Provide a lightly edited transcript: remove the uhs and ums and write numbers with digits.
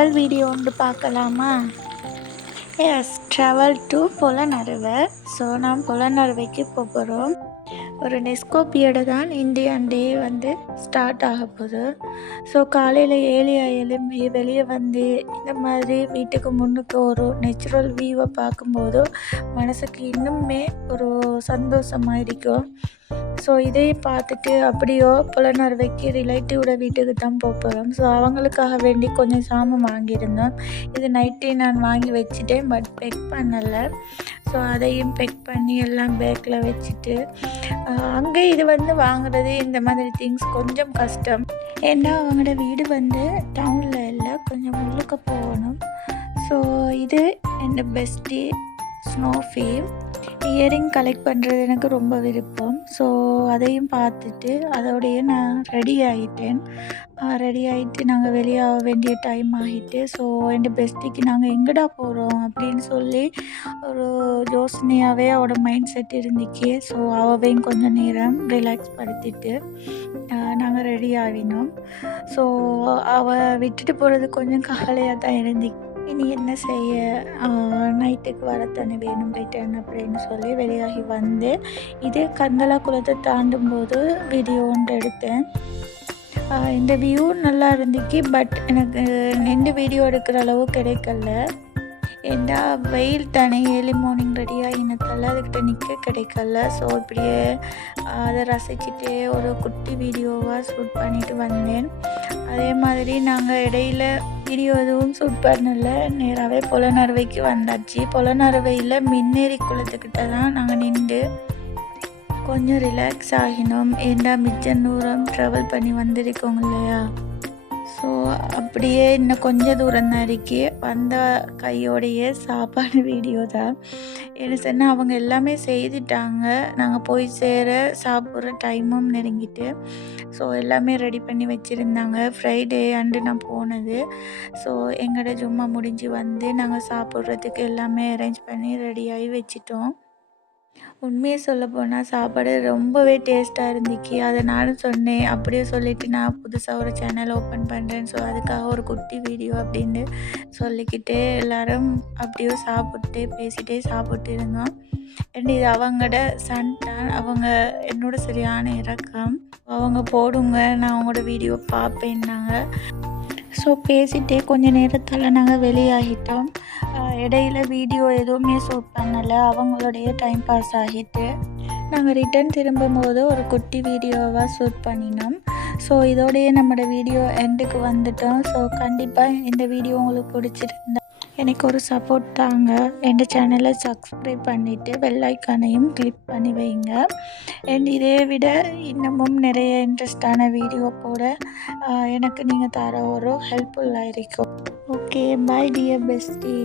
Travel video ஒன்று பார்க்கலாமா? Yes, travel to Polonnaruwa. So நாம் பொலனறுவைக்கு போகிறோம். ஒரு நெஸ்கோ பீரியடு தான் இந்தியன் டே ஸ்டார்ட் ஆக போகுது. ஸோ காலையில் 7 எழும்பி வெளியே இந்த மாதிரி வீட்டுக்கு முன்னுக்கு ஒரு நேச்சுரல் வியூவை பார்க்கும்போது மனசுக்கு இன்னுமே ஒரு சந்தோஷமாக இருக்கும். ஸோ இதையும் பார்த்துட்டு அப்படியோ பொலனறுவைக்கு ரிலேட்டிவோட வீட்டுக்கு தான் போகிறோம். ஸோ அவங்களுக்காக வேண்டி கொஞ்சம் சாமான் வாங்கியிருந்தோம். இது நைட்டே நான் வாங்கி வச்சுட்டேன், பட் பெக் பண்ணலை. ஸோ அதையும் பெக் பண்ணி எல்லாம் பேக்கில் வச்சுட்டு அங்கே இது வாங்குறது இந்த மாதிரி திங்ஸ் கொஞ்சம் கஷ்டம். ஏன்னா அவங்களோட வீடு டவுனில் இல்லை, கொஞ்சம் உள்ளுக்க போகணும். ஸோ இது என்னோட பெஸ்டி ஸ்னோஃபி. இயரிங் கலெக்ட் பண்ணுறது எனக்கு ரொம்ப விருப்பம். ஸோ அதையும் பார்த்துட்டு அதோடைய நான் ரெடி ஆகிட்டு நாங்கள் வெளியாக வேண்டிய டைம் ஆகிட்டு. ஸோ என் பெஸ்டிக்கு நாங்கள் எங்கடா போகிறோம் அப்படின்னு சொல்லி ஒரு யோசனையாகவே அவளோட மைண்ட் செட் இருந்துச்சு. ஸோ அவளையும் கொஞ்சம் நேரம் ரிலாக்ஸ் படுத்திட்டு நாங்கள் ரெடி ஆகினோம். ஸோ அவள் விட்டுட்டு போகிறது கொஞ்சம் கவலையாக தான் இருந்துச்சு. இனி என்ன செய்ய, நைட்டுக்கு வரத்தானே வேணும் ரிட்டர்ன் அப்படின்னு சொல்லி வெளியாகி இது கந்தலா குளத்தை தாண்டும் போது வீடியோ ஒன்று எடுத்தேன். இந்த வியூ நல்லா இருந்துச்சு, பட் எனக்கு நின்று வீடியோ எடுக்கிற அளவு கிடைக்கல. ஏண்டா வெயில் தானே, ஏர்லி மார்னிங் ரெடியாக இனத்தால் அதுக்கிட்ட நிற்க கிடைக்கல. ஸோ இப்படியே அதை ரசிச்சுட்டே ஒரு குட்டி வீடியோவாக ஷூட் பண்ணிட்டு வந்தேன். அதே மாதிரி நாங்கள் இடையில வீடியோ எதுவும் ஷூட் பண்ணலை, நேராகவே பொலனறுவைக்கு வந்தாச்சு. பொலனறுவையில் மின்னேரி குளத்துக்கிட்ட தான் நாங்கள் நின்று கொஞ்சம் ரிலாக்ஸ் ஆகினோம். ஏண்டா மிச்ச தூரம் ட்ராவல் பண்ணி வந்திருக்கோங்க இல்லையா. ஸோ அப்படியே இன்னும் கொஞ்சம் தூரம் தான் இருக்கு. வந்த கையோடைய சாப்பாடு வீடியோ தான். என்ன சொன்னால் அவங்க எல்லாமே செய்துட்டாங்க. நாங்கள் போய் சேர சாப்பிட்ற டைமும் நெருங்கிட்டு. ஸோ எல்லாமே ரெடி பண்ணி வச்சுருந்தாங்க. ஃப்ரைடே அண்டு நான் போனது. ஸோ எங்களோட ஜும்மா முடிஞ்சு நாங்கள் சாப்பிட்றதுக்கு எல்லாமே அரேஞ்ச் பண்ணி ரெடியாகி வச்சிட்டோம். உண்மையை சொல்ல போனால் சாப்பாடு ரொம்பவே டேஸ்ட்டாக இருந்துச்சு. அதை நானும் சொன்னேன். அப்படியே சொல்லிவிட்டு நான் புதுசாக ஒரு சேனல் ஓப்பன் பண்ணுறேன். ஸோ அதுக்காக ஒரு குட்டி வீடியோ அப்படின்னு சொல்லிக்கிட்டே எல்லோரும் அப்படியே பேசிகிட்டே சாப்பிட்டு இருந்தோம். இது அவங்களோட சன் தான். அவங்க என்னோட சரியான இறக்கம். அவங்க போடுங்க, நான் அவங்களோட வீடியோ பார்ப்பேன்னாங்க. ஸோ பேசிகிட்டே கொஞ்சம் நேரத்தில் நாங்கள் வெளியாகிட்டோம். இடையில வீடியோ எதுவுமே ஷூட் பண்ணலை, அவங்களுடைய டைம் பாஸ் ஆகிட்டு. நாங்கள் ரிட்டன் திரும்பும்போது ஒரு குட்டி வீடியோவாக ஷூட் பண்ணினோம். ஸோ இதோடைய நம்மளோட வீடியோ எண்டுக்கு வந்துட்டோம். ஸோ கண்டிப்பாக இந்த வீடியோ உங்களுக்கு பிடிச்சிருந்தா எனக்கு ஒரு சப்போர்ட் தாங்க. என் சேனலை சப்ஸ்கிரைப் பண்ணிவிட்டு பெல் ஐக்கானையும் கிளிக் பண்ணி வைங்க. அண்ட் இதே விட இன்னமும் நிறைய இன்ட்ரெஸ்டான வீடியோ போட எனக்கு நீங்கள் தர ஒரு ஹெல்ப்ஃபுல்லாக இருக்கும். Okay, bye dear bestie.